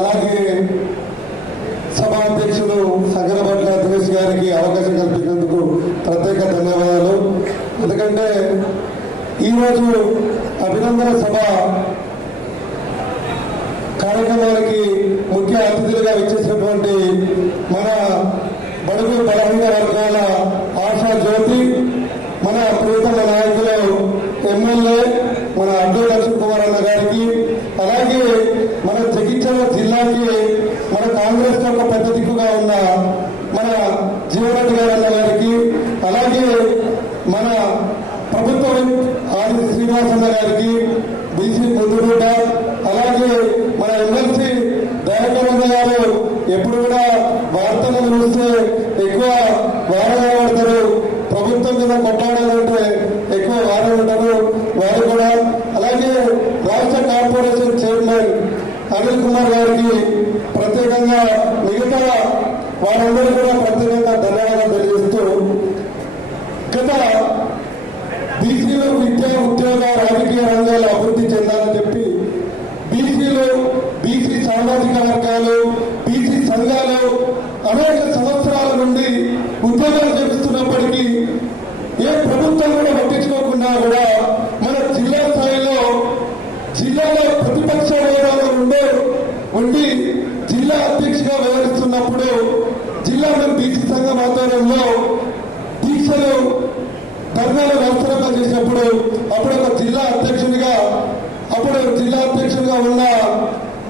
అలాగే సభాధ్యక్షుడు సగరబట్ల దినేష్ గారికి అవకాశం కల్పించినందుకు ప్రత్యేక ధన్యవాదాలు. ఎందుకంటే ఈరోజు అభినందన సభ కార్యక్రమానికి ముఖ్య అతిథులుగా వచ్చేసినటువంటి మన బడుగు బలహీన వర్గాల ఆశా జ్యోతి, మన ప్రియతమ నాయకులు ఎమ్మెల్యే మన అడ్డూ లక్ష్మణ్ కుమార్ అన్న గారికి, అలాగే మన జగిత్యాల జిల్లాకి మన కాంగ్రెస్ యొక్క పెద్ద దిక్కుగా ఉన్న మన జీవరెడ్డి గారు అన్న గారికి, అలాగే మన ప్రభుత్వం ఆది శ్రీనివాస్ అన్న గారికి, బీసీ పొందుగూడ, అలాగే మన ఎమ్మెల్సీ దయాకరణ గారు ఎప్పుడు కూడా వార్తలను చూస్తే ఎక్కువ వారంగా పడతారు, ప్రభుత్వం మీద కొట్టాడాలంటే ఎక్కువ వారం ఉంటారు వారు కూడా. అలాగే రాష్ట్ర కార్పొరేషన్ చైర్మన్ అనిల్ కుమార్ గారికి ప్రత్యేకంగా, మిగతా వారందరూ కూడా ప్రత్యేకంగా ధన్యవాదాలు తెలియజేస్తూ, గత బీసీలు విద్య ఉద్యోగ రాజకీయ రంగాల్లో అభివృద్ధి చెందాలని చెప్పి బీసీలు, బీసీ సామాజిక వర్గాలు, బీసీ సంఘాలు అనేక సంవత్సరాల నుండి ఉద్యోగాలు చేపిస్తున్నప్పటికీ ఏ ప్రభుత్వం కూడా పట్టించుకోకుండా కూడా మన జిల్లా స్థాయిలో జిల్లాలో ప్రతిపక్ష హోదాలో ఉండి జిల్లా అధ్యక్షుగా వ్యవహరిస్తున్నప్పుడు జిల్లా బీసీ సంఘం ఆధ్వర్యంలో దీక్షలు ధర్నాలు వ్యవస్థగా చేసినప్పుడు అప్పుడు ఒక జిల్లా అధ్యక్షుడిగా ఉన్న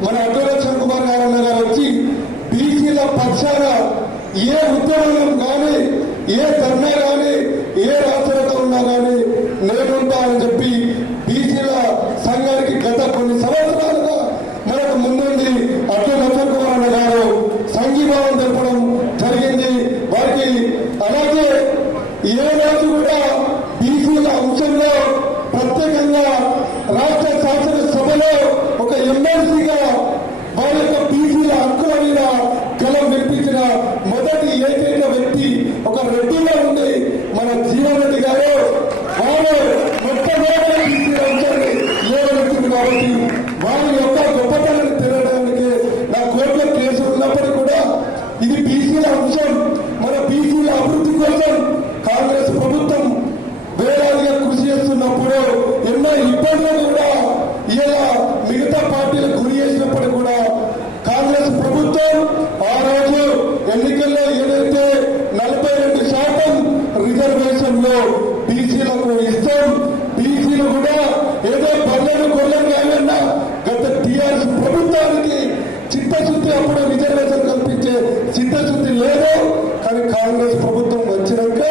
మన అడ్డూ లక్ష్మణ్ కుమార్ గారన్న గారు వచ్చి బీసీల పక్షాన ఏ ఉద్యమం కానీ, ఏ ధర్నా కానీ, ఏ రాష్ట్రంతో ఉన్నా కానీ నేనుంటా అని చెప్పి బీసీల సంఘానికి గత కొన్ని సంవత్సరాలుగా మనకు ముందుండి అడ్డూ లక్ష్మణ్ కుమార్ అన్న గారు సంఘీభావం తెలపడం జరిగింది వారికి. అలాగే ఏ రోజు కూడా బీసీల అంశంలో ప్రత్యేకంగా రాష్ట్ర శాసనసభలో ఒక ఎమ్మెల్సీగా వారి యొక్క బీసీల హక్కుల మీద గలం వినిపించిన మొదటి ఏకైక వ్యక్తి ఒక రెడ్డిగా ఉంది మన జీవరెడ్డి గారు. వారు మొట్టమొదటి బీసీల అంశాన్ని లేవనెత్తింది కాబట్టి వారి యొక్క గొప్పతనాన్ని తెలియడానికి నా కోర్టులో కేసులు ఉన్నప్పటికీ కూడా ఇది బీసీల అంశం, మన బీసీల అభివృద్ధి కోసం కాంగ్రెస్ ప్రభుత్వం వేలాదిగా కృషి చేస్తున్నప్పుడు ఎన్నో ఇబ్బందులు కూడా ఇలా మిగతా పార్టీలకు గురి చేసినప్పటికీ కూడా కాంగ్రెస్ ప్రభుత్వం ఆ రోజు ఎన్నికల్లో ఏదైతే 42% రిజర్వేషన్ లో బీసీలకు ఇస్తాం, బీసీలు కూడా ఏదో పల్లెలు గొర్రెలు కాకుండా గత టీఆర్ఎస్ ప్రభుత్వానికి చిత్తశుద్ధి అప్పుడు రిజర్వేషన్ కల్పించే చిత్తశుద్ధి లేదు. కానీ కాంగ్రెస్ ప్రభుత్వం వచ్చినాక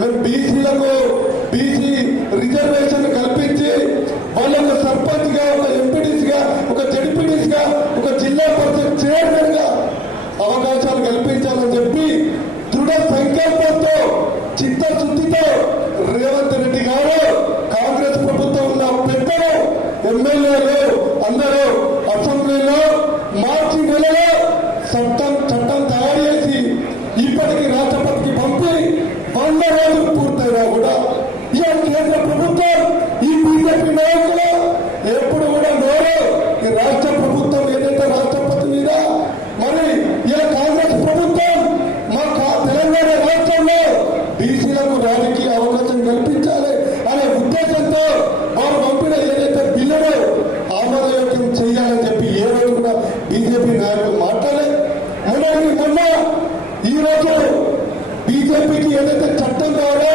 మేము బీసీలకు బీసీ రిజర్వేషన్ కల్పించి వాళ్ళకు సర్పంచ్ గా, ఒక ఎంపీటీసీ గా, ఒక జడ్పీటీసీ గా, ఒక జిల్లా పరిషత్ చైర్మన్ గా అవకాశాలు కల్పించాలని చెప్పి దృఢ సంకల్పంతో, చిత్తశుద్ధితో రేవంత్ రెడ్డి గారు, కాంగ్రెస్ ప్రభుత్వం ఉన్న పెద్దలు, ఎమ్మెల్యేలు అందరూ అసెంబ్లీలో మార్చి నెలలో చట్టం తయారు చేసి ఇప్పటికీ రాష్ట్రపతికి పంపి 100 రోజులు పూర్తయినా కూడా ఈ కేంద్ర ప్రభుత్వం, ఈ బీజేపీ నాయకులు ఎప్పుడు కూడా నోరు ఈ రాష్ట్ర ప్రభుత్వం ఏదైతే రాష్ట్రపతి మీద, మరి ఈ కాంగ్రెస్ ప్రభుత్వం మా తెలంగాణ రాష్ట్రంలో బీసీలకు రాజకీయ అవకాశం కల్పించాలి అనే ఉద్దేశంతో వారు పంపిన ఏదైతే బిల్లును ఆమోదయోగ్యం చేయాలని చెప్పి ఏ రోజు కూడా బీజేపీ నాయకులు మాట్లాడలేదు. మొన్న ఈ రోజు బీజేపీకి ఏదైతే చట్టం ద్వారా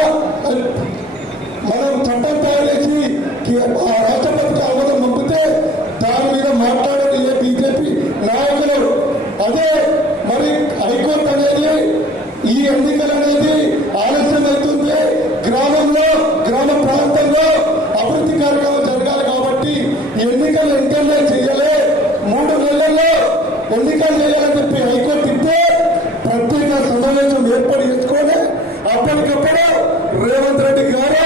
మనం చట్టం తయారు చేసి రాష్ట్రపతికి ఆమోదం పంపితే దాని మీద మాట్లాడేది ఏ బీజేపీ నాయకులు. అదే మరి హైకోర్టు అనేది ఈ ఎన్నికలు అనేది ఆలస్యం అవుతుంది, గ్రామ ప్రాంతంలో అభివృద్ధి కార్యక్రమం జరగాలి కాబట్టి ఎన్నికలు వెంటనే చేయాలి, 3 నెలల్లో ఎన్నికలు చేయాలని చెప్పి హైకోర్టు ఇస్తే ప్రత్యేక సమావేశం ఏర్పాటు చేసుకొని అప్పటికప్పుడు రేవంత్ రెడ్డి గారు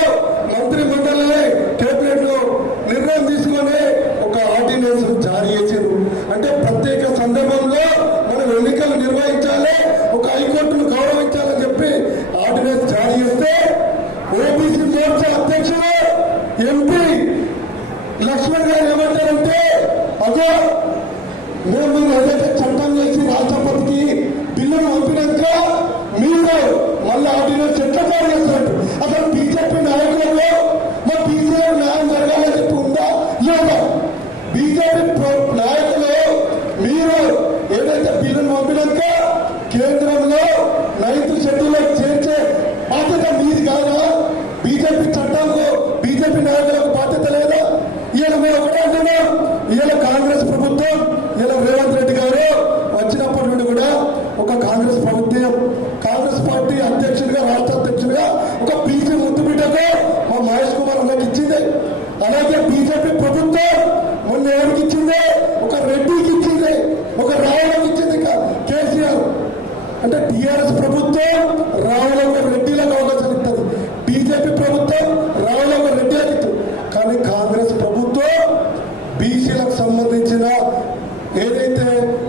మంత్రి మండలి కేబినెట్ లో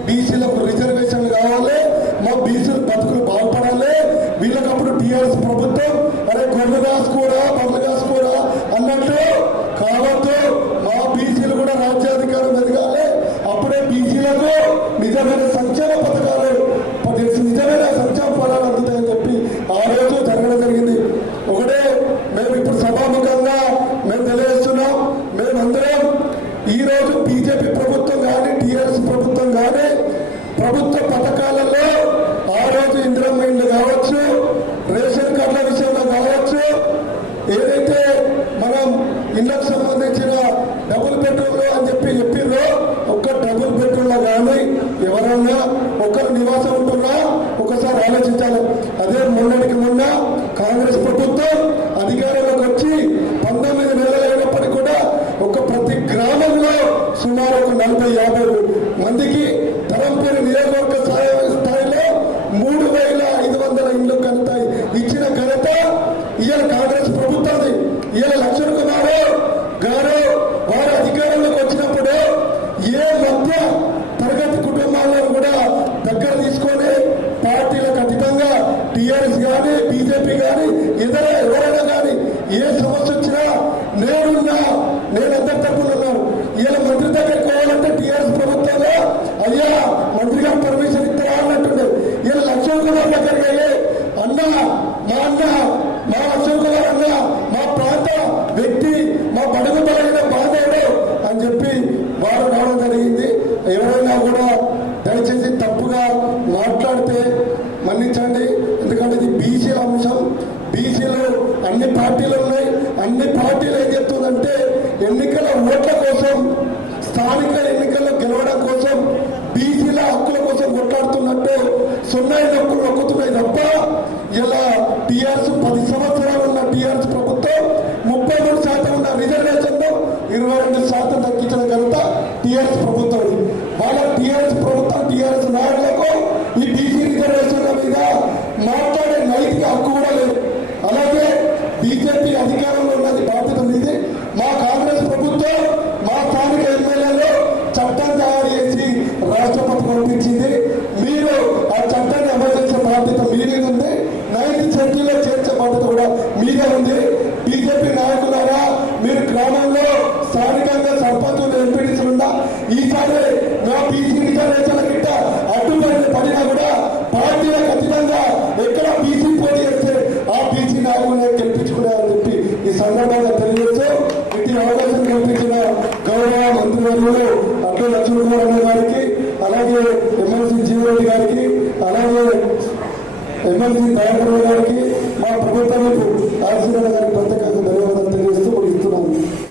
బీసీలకు రిజర్వేషన్లు కావాలి, మా బీసీలు బతుకులు బాగుపడాలి. వీళ్ళకప్పుడు టీఆర్ఎస్ ప్రభుత్వం అరే గొర్రెలు కాసుకోరా బర్రెలు కాసుకోరా అన్నట్టు కావద్దు. మా బీసీలు కూడా రాజ్యాధికారం ఎదగాలి. అప్పుడే బీసీలకు నిజమైన సంక్షేమ పథకాలు నిజమైన సంక్షేమ ఫలాలు అందుతాయని చెప్పి ఆ రోజు జరగడం జరిగింది. ఒకటే మేము ఇప్పుడు సభాముఖంగా మేము తెలియజేస్తున్నాం, మేమందరం ఈ రోజు బీజేపీ ప్రభుత్వం కానీ టీఆర్ఎస్ ప్రభుత్వం కానీ ప్రభుత్వ పథకాలలో ఆ రోజు ఇందిరమ్మ ఇండ్లు కావచ్చు, రేషన్ కార్డుల విషయంలో కావచ్చు, ఏదైతే మనం ఇళ్లకు సంబంధించిన డబుల్ బెడ్రూమ్లు అని చెప్పిర్రో ఒక్క డబుల్ బెడ్రూమ్లో కానీ ఎవరన్నా ఒక్కరు నివాసం ఉంటున్నా ఒకసారి ఆలోచించాలి. అదే మొన్నటికి మొన్న కాంగ్రెస్ ప్రభుత్వం అధికారంలోకి వచ్చి 19 నెలలు అయినప్పటికీ కూడా ప్రతి గ్రామంలో సుమారు 40-50 మందికి ధరంపేరు నియోజకవర్గ స్థాయిలో 3,500 ఇండ్లు కనుక ఇచ్చిన ఘనత ఇవాళ కాంగ్రెస్ ప్రభుత్వాన్ని. ఇవాళ లక్ష్మణ్ కుమార్ గారు వారు అధికారంలోకి వచ్చినప్పుడు ఏ మధ్య తరగతి కుటుంబాలను కూడా దగ్గర తీసుకొని పార్టీలకు అతీతంగా టీఆర్ఎస్ కానీ బీజేపీ కానీ ఎవరైనా కానీ ఏ సమస్య వచ్చినా నేను అందరి తరఫున ఉన్నాను. ఇలా మంత్రి దగ్గరికి పోవాలంటే టీఆర్ఎస్ ప్రభుత్వంలో అయ్యా మంత్రి గారు పర్మిషన్ ఇస్తారా అన్నట్టుండే. ఇలా లక్ష్మణ్ కుమార్ దగ్గరికి వెళ్ళి అన్న మా లక్ష్మణ్ కుమార్ అన్న మా ప్రాంత వ్యక్తి, మా బడుగు బలైన బాధోడు అని చెప్పి వారు రావడం జరిగింది. ఎవరైనా కూడా దయచేసి తప్పుగా మాట్లాడితే మన్నించండి. ఎందుకంటే ఇది బీసీల అంశం. బీసీలు అన్ని పార్టీలు ఉన్నాయి. అన్ని పార్టీలు ఏం చెప్తుందంటే ఎన్నికల ఓట్ల కోసం, స్థానిక ఎన్నికల్లో గెలవడం కోసం, బీసీల హక్కుల కోసం కొట్లాడుతున్నట్టు సున్నాయి నొక్కులు నొక్కుతున్నాయి తప్ప ఇలా టీఆర్ఎస్ 10 సంవత్సరాలు ఉన్న టీఆర్ఎస్ ప్రభుత్వం 33% ఉన్న రిజర్వేషన్ 22% తగ్గించిన ఘనత టీఆర్ఎస్ ప్రభుత్వం. వాళ్ళ టీఆర్ఎస్ ప్రభుత్వం టీఆర్ఎస్ నాయకులకు ఈ బీసీ రిజర్వేషన్ల మీద మాట్లాడే నైతిక హక్కు కూడా లేదు. అలాగే బీజేపీ అధికారంలో ఉన్నది బాధ్యత ఉంది. మా కాంగ్రెస్ ప్రభుత్వం మా స్థానిక ఎమ్మెల్యేలు చట్టం తయారు చేసి రాష్ట్రపతి పంపించింది. మీరు ఆ చట్టాన్ని అమలు చేసే బాధ్యత మీదే ఉంది. 9th షెడ్యూల్లో చేర్చే బాధ్యత కూడా మీదే ఉంది. బీజేపీ నాయకులారా, మీరు గ్రామంలో స్థానికంగా సర్పంచులు ఎంపీడీసీలున్నా ఈసారి మా బీసీ రిజర్వేషన్ల గిట్ట పడినా కూడా పార్టీలకు ఖచ్చితంగా ఎక్కడ బీసీ పోటీ చేస్తే ఆ బీసీ నాయకులనే గెలిపించుకున్నారని చెప్పి ఈ సందర్భంగా తెలియజేస్తూ ఇట్టి అవకాశం కల్పించిన గౌరవ మంత్రివర్యులు అట్ల లక్ష్మణ్ కుమార్ అన్న గారికి, అలాగే ఎమ్మెల్సీ జీవరెడ్డి గారికి, అలాగే ఎమ్మెల్సీ దయాకర్ గారికి, మా ప్రభుత్వం ఆశీర్వాద గారికి